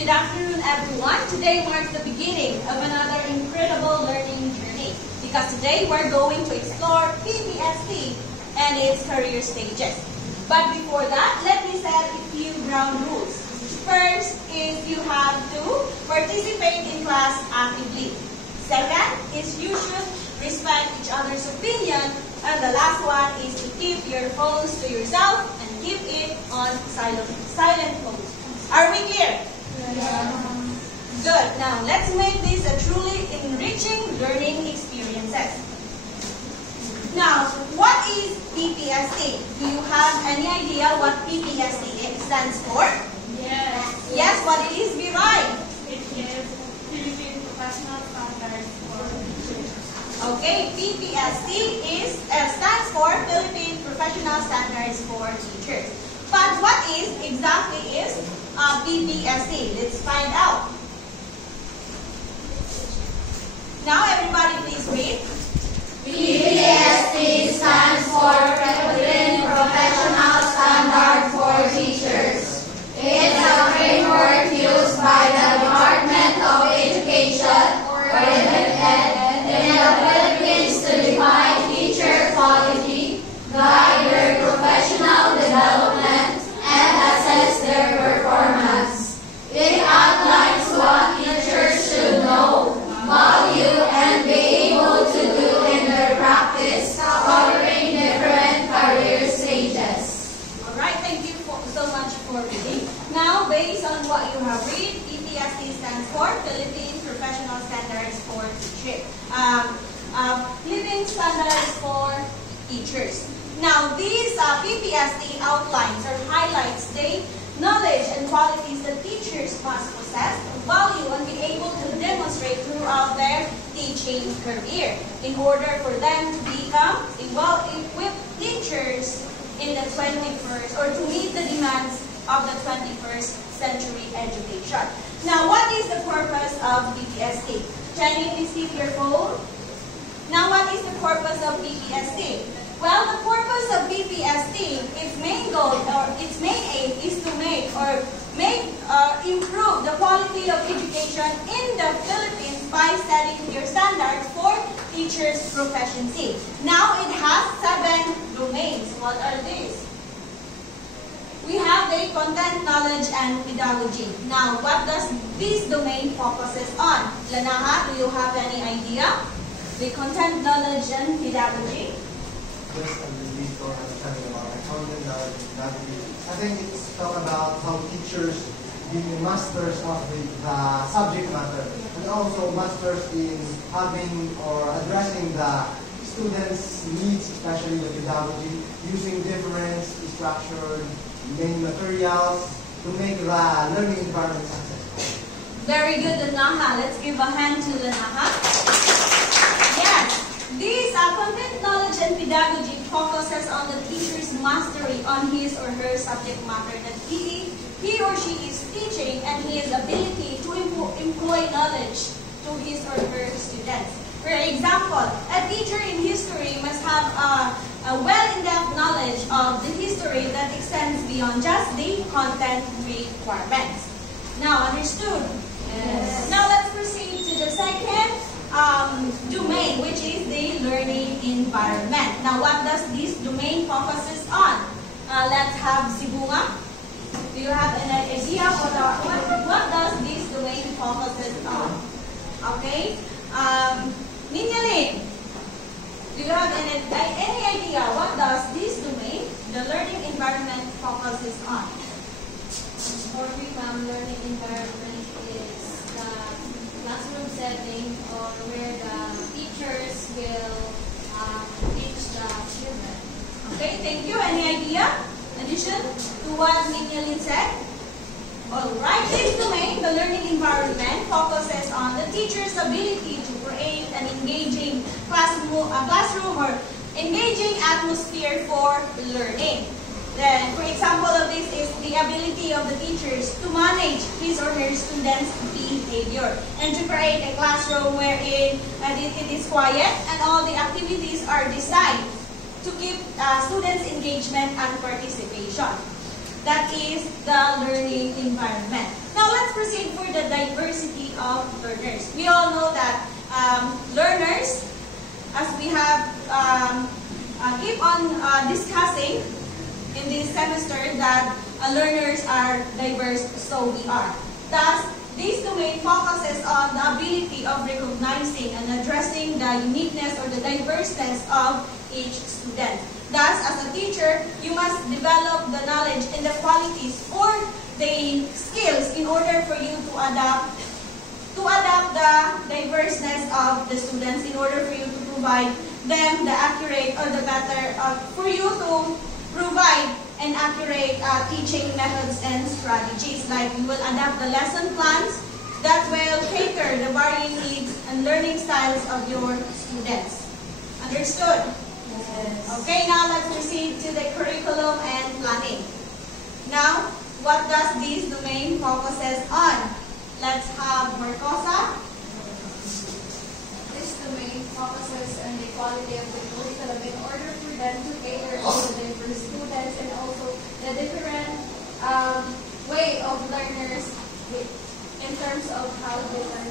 Good afternoon, everyone. Today marks the beginning of another incredible learning journey because today we're going to explore PPST and its career stages. But before that, let me set a few ground rules. First is you have to participate in class actively. Second is you should respect each other's opinion. And the last one is to keep your phones to yourself and keep it on silent mode. Are we clear? Good. Now, let's make this a truly enriching learning experiences. Now, what is PPST? Do you have any idea what PPST stands for? Yes. Yes, what it is? Be right. It is Philippine Professional Standards for Teachers. Okay, PPST stands for Philippine Professional Standards for Teachers. But what exactly is PPST? Let's find out. Now, everybody, please read. PPST stands for Philippine Professional Standard for Teachers. It's a framework used by the Department of Education, or DepEd, in the Philippines to define teacher quality, guide their professional development, and assess their performance. It outlines what teachers should know, value, and be able to do in their practice, covering different career stages. Alright, thank you so much for reading. Now, based on what you have read, PPST stands for Philippine Professional Standards for Teachers. Philippine Standards for Teachers. Now, these PPST outlines or highlights the knowledge and qualities that teachers must possess, value, and be able to demonstrate throughout their teaching career in order for them to become well-equipped teachers in the 21st or to meet the demands of the 21st century education. Now, what is the purpose of PPST? Jenny, please keep your phone. Now, what is the purpose of PPST? Well, the purpose of PPST, its main goal or its main aim is to improve the quality of education in the Philippines by setting clear standards for teachers' proficiency. Now, it has 7 domains. What are these? We have the content, knowledge, and pedagogy. Now, what does this domain focuses on? Lanaha, do you have any idea? The content, knowledge, and pedagogy. Just a little for understanding about content, knowledge, and pedagogy. I think it's talk about how teachers being masters of the subject matter and also masters in having or addressing the students' needs, especially the pedagogy, using different structured main materials to make the learning environment successful. Very good, Lanaha. Let's give a hand to Lanaha. Yes. This content, knowledge, and pedagogy focuses on the teacher's mastery on his or her subject matter that he or she is teaching and his ability to employ knowledge to his or her students. For example, a teacher in history must have a well-in-depth knowledge of the history that extends beyond just the content requirements. Now, understood? Yes. Now, let's proceed to the second domain, which is the learning environment. Now, what does this domain focuses on? Let's have Sibunga. Do you have an idea what does this domain focuses on? Okay. Ninjalin, do you have any idea what does this domain, the learning environment, focuses on? For me, learning environment is the classroom setting or where the teachers will teach the children. Okay, thank you. Any idea? Addition to what Ninjalin said? Alright, this domain, the learning environment, focuses on the teacher's ability to create an engaging classroom or engaging atmosphere for learning. Then, for example of this is the ability of the teachers to manage his or her students' behavior and to create a classroom wherein it is quiet and all the activities are designed to keep students' engagement and participation. That is the learning environment. Now, let's let's proceed for the diversity of learners. We all know that learners, as we have keep on discussing in this semester, that learners are diverse, so we are. Thus, this domain focuses on the ability of recognizing and addressing the uniqueness or the diverseness of each student. Thus, as a teacher, you must develop the knowledge and the qualities or the skills in order for you to adapt the diverseness of the students, in order for you to provide them the accurate or the better, for you to provide an accurate teaching methods and strategies. Like, you will adapt the lesson plans that will cater the varying needs and learning styles of your students. Understood? Yes. Okay, now let's proceed to the curriculum and planning. Now, what does this domain focuses on? Let's have Marcosa. This domain focuses on the quality of the curriculum in order for them to cater to the different students and also the different way of learners in terms of how they learn.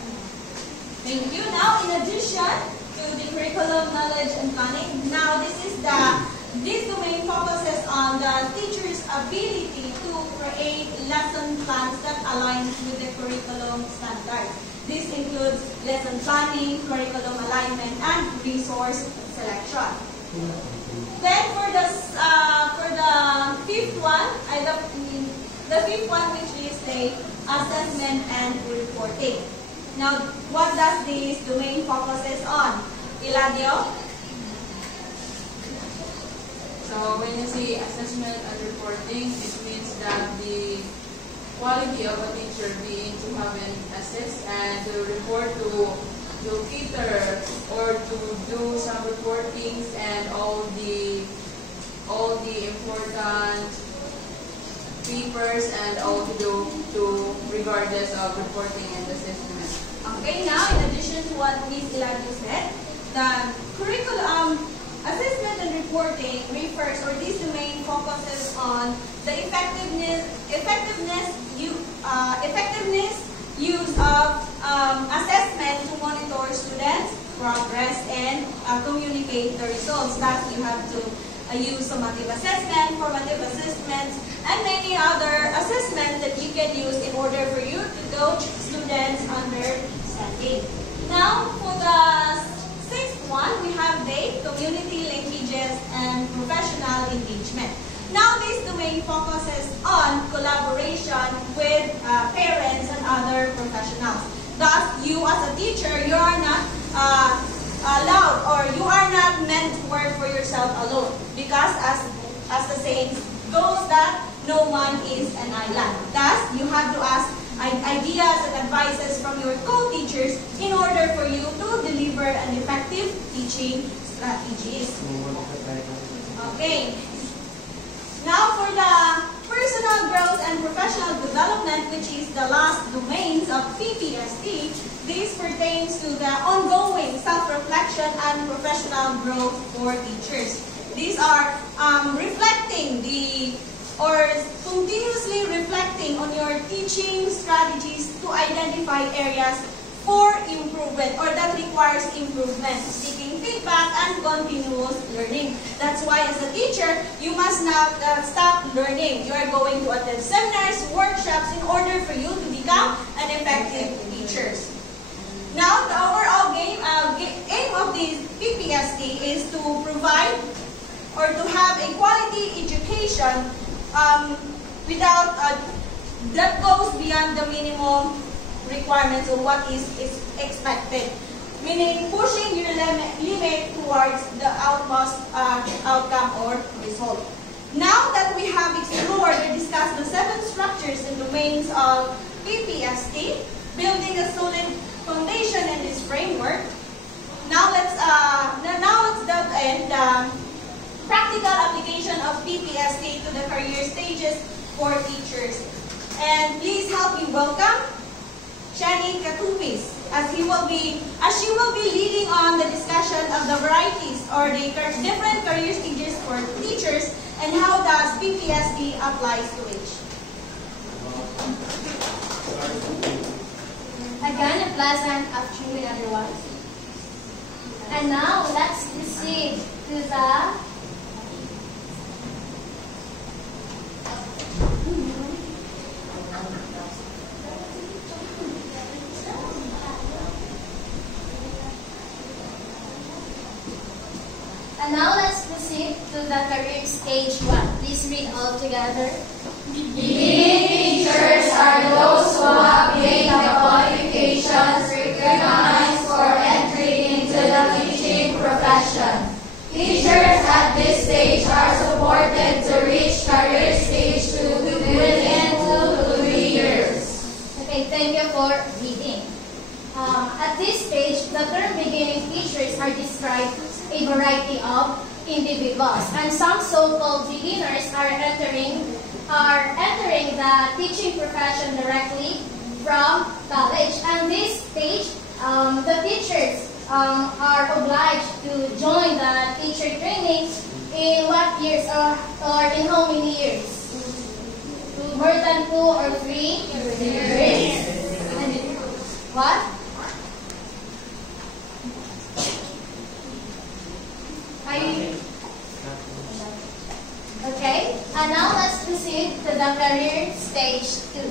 Thank you. Now, in addition to the curriculum, knowledge, and planning, now this domain focuses on the teacher's ability to create lesson plans that align with the curriculum standards. This includes lesson planning, curriculum alignment, and resource selection. Then for the fifth one, which is the assessment and reporting. Now, what does this domain focuses on? Eladio? So when you say assessment and reporting, it means that the quality of a teacher being to have an assess and to report to cater or to do some reportings and all the important papers and all to do regardless of reporting and assessment. Okay, now in addition to what Ms. Eladio said, the curriculum assessment and reporting refers, or this domain focuses on the effectiveness use of assessment to monitor students' progress and communicate the results. Thus, you have to use summative assessment, formative assessments, and many other assessments that you can use in order for you to coach students' understanding. Now, for the sixth one, we have the community linkages and professional engagement. Now, this domain focuses on collaboration with parents and other professionals. Thus, you as a teacher, you are not allowed, or you are not meant to work for yourself alone, because as the saying goes, that no one is an island. Thus, you have to ask ideas and advices from your co-teachers in order for you to deliver an effective teaching strategies. Okay. Now for the personal growth and professional development, which is the last domains of PPST, this pertains to the ongoing self-reflection and professional growth for teachers. These are continuously reflecting on your teaching strategies to identify areas for improvement or that requires improvement, seeking feedback and continuous learning. That's why as a teacher, you must not stop learning. You are going to attend seminars, workshops in order for you to become an effective teacher. Now, the overall aim of this PPST is to provide or to have a quality education that goes beyond the minimum requirements of what is expected, meaning pushing your limit towards the utmost outcome or result. Now that we have explored and discussed the 7 structures and domains of PPST, building a solid foundation in this framework, now let's delve in the practical application of PPST to the career stages for teachers. And please help me welcome Shani Katumis, as she will be leading on the discussion of the varieties or the different career stages for teachers and how does PPST applies to each. kind of pleasant afternoon, everyone. And now let's proceed to the career stage 1. Please read all together. Beginning teachers are those who have gained the qualifications recognized for entry into the teaching profession. Teachers at this stage are supported to reach career stage 2 within 2 to 3 years. Okay, thank you for reading. At this stage, the term beginning teachers are described a variety of individuals, and some so-called beginners are entering the teaching profession directly from college. And this stage, the teachers are obliged to join the teacher training in what years or in how many years? More than 2 or 3 years. What? Okay, and now let's proceed to the career stage 2.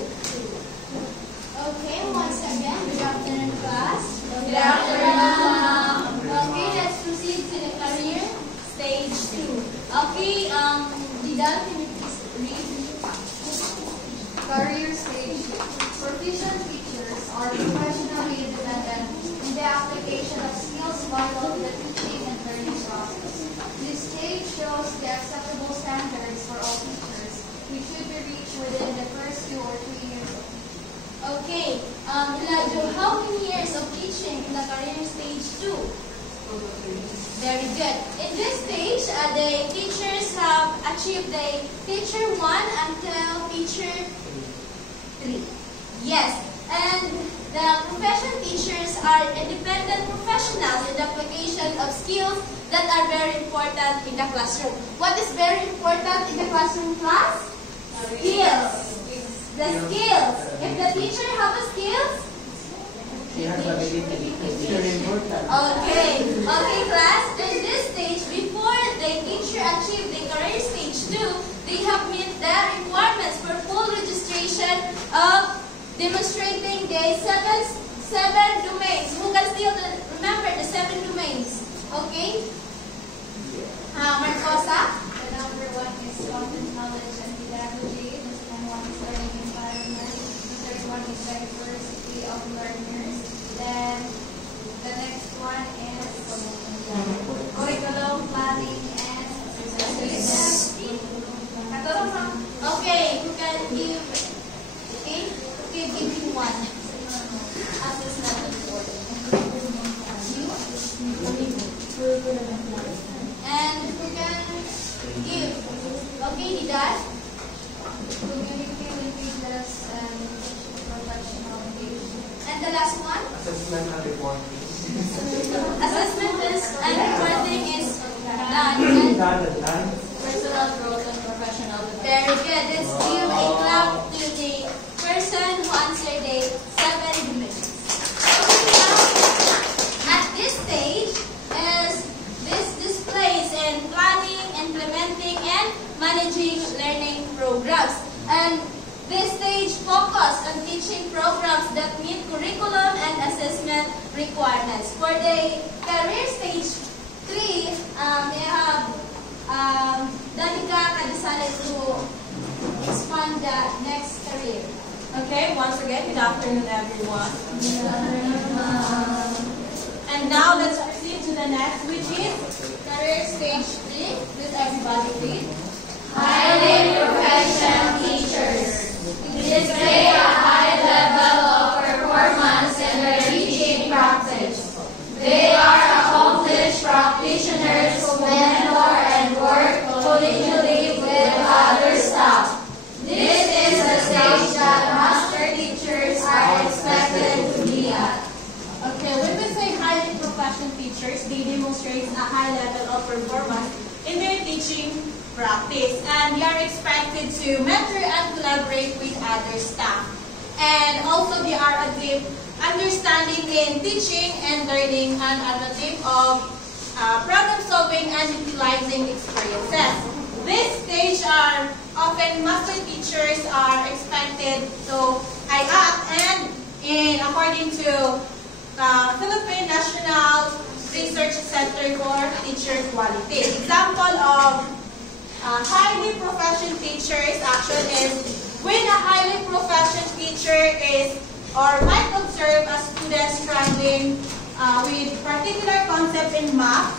Okay, once again, good afternoon, class. Good afternoon. Okay, let's proceed to the career Stage 2. Okay, Didal, can you please read? Career stage 2. Proficient teachers are professionally independent in the application of skills vital to the teaching and learning process. This stage shows the acceptable standards for all teachers, which should be reached within the first 2 or 3 years. okay, Elijah, how many years of teaching in the career stage 2? Very good. In this stage, the teachers have achieved the teacher 1 until teacher 3. Yes, and the profession teachers are independent professionals in the application of skills that are very important in the classroom. What is very important in the classroom, class? Skills. The skills. If the teacher have a skills, okay, class. In this stage, before the teacher achieve the career stage 2, they have met the requirements for full registration of demonstrating the seven domains. Who can still remember the 7 domains? Okay? Marcosa? The number 1 is content knowledge and pedagogy. The second one is learning environment. The third one is diversity of learners. Then the next one is curriculum planning and system. Okay, who can give? Okay, give me one. Assessment report. And who can give? Okay, Didal. And the last one? Assessment and reporting. Assessment and reporting is done. Done. Personal growth and professional development. Very good. Let's give a clap to the person who answered the 7 domains. At this stage, this displays in planning, implementing, and managing learning programs. And this stage focuses on teaching programs that meet curriculum and assessment requirements. For the career stage 3, we have Danica Kadisale to expand the next career. Okay, once again, good afternoon, everyone. And now let's proceed to the next, which is Career stage 3. With everybody, please. Highly professional teachers display a high level of performance in their teaching practice. They are accomplished practitioners who mentor and work collegially with other staff. This is the stage that master teachers are expected to be at. okay. When we say highly professional teachers, they demonstrate a high level of performance in their teaching practice, and they are expected to mentor and collaborate with other staff. and also they are a deep understanding in teaching and learning and at the theme of problem solving and utilizing experiences. This stage are often master teachers are expected to act and according to Philippine National Research Center for Teacher Quality. Example of highly professional teachers action is when a highly professional teacher is or might observe a student struggling with particular concept in math,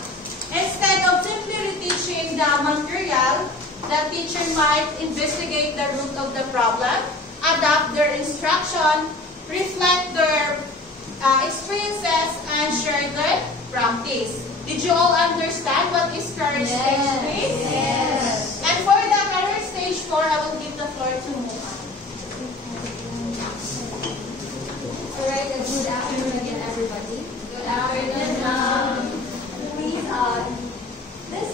instead of simply teaching the material, the teacher might investigate the root of the problem, adapt their instruction, reflect their experiences, and share their practice. Did you all understand what is career stage 3? Yes. And for the career stage 4, I will give the floor to Moha. Alright, good afternoon again, everybody. Good afternoon. Please, this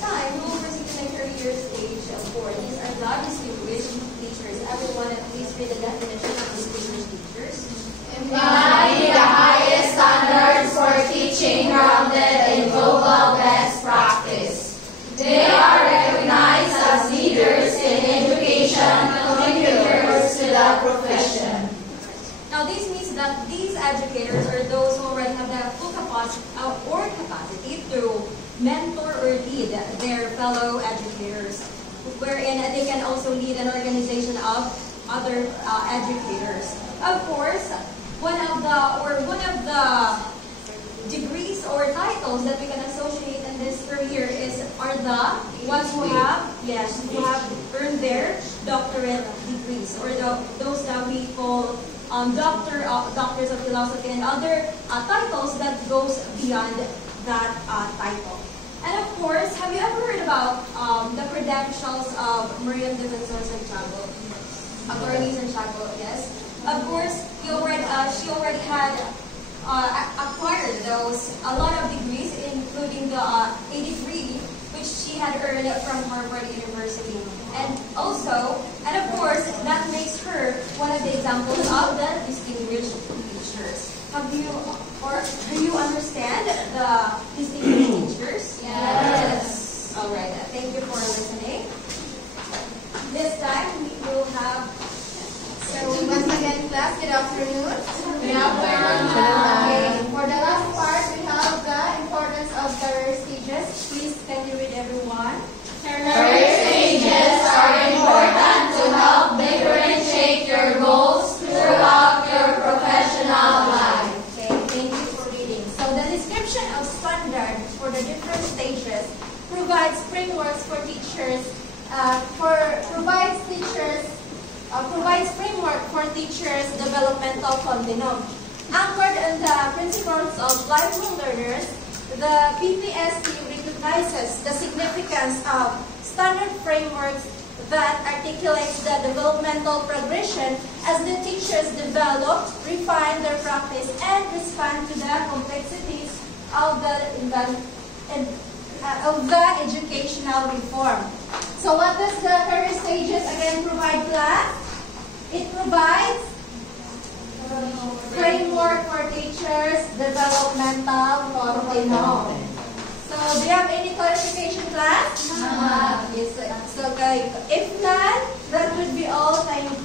time, we'll proceed to the career stage 4. These are the distinguished teachers. Everyone, please read the definition of distinguished teachers. Embodying the highest standards for teaching grounded in global best practice. They are recognized as leaders in education, contributors to the profession. Now, this means that these educators are those who already have the full capacity to mentor or lead their fellow educators, wherein they can also lead an organization of other educators. Of course, one of the degrees or titles that we can associate in this career are the ones who have earned their doctorate degrees, or those that we call doctors of philosophy and other titles that goes beyond that title. And of course, have you ever heard about the credentials of Miriam Defensor Santiago? Attorney Santiago, yes. Of course, she already had acquired a lot of degrees, including the A.D., which she had earned from Harvard University. And of course, that makes her one of the examples of the distinguished teachers. Do you understand the distinguished teachers? Yes. All right. Thank you for listening. This time we will have. So once again, class, good afternoon. Good afternoon. Okay, for the last part, we have the importance of career stages. Please, can you read everyone? Career stages are important to help differentiate your goals throughout your professional life. Okay, thank you for reading. So the description of standards for the different stages provides frameworks for teachers, provides framework for teachers' developmental continuum. Anchored on the principles of lifelong learners, the PPST recognizes the significance of standard frameworks that articulates the developmental progression as the teachers develop, refine their practice, and respond to the complexities of the educational reform. So what does the career stages again provide, class? It provides framework for teachers' developmental continuum. So do you have any clarification, class? Yes. So if none, that would be all. Thank you.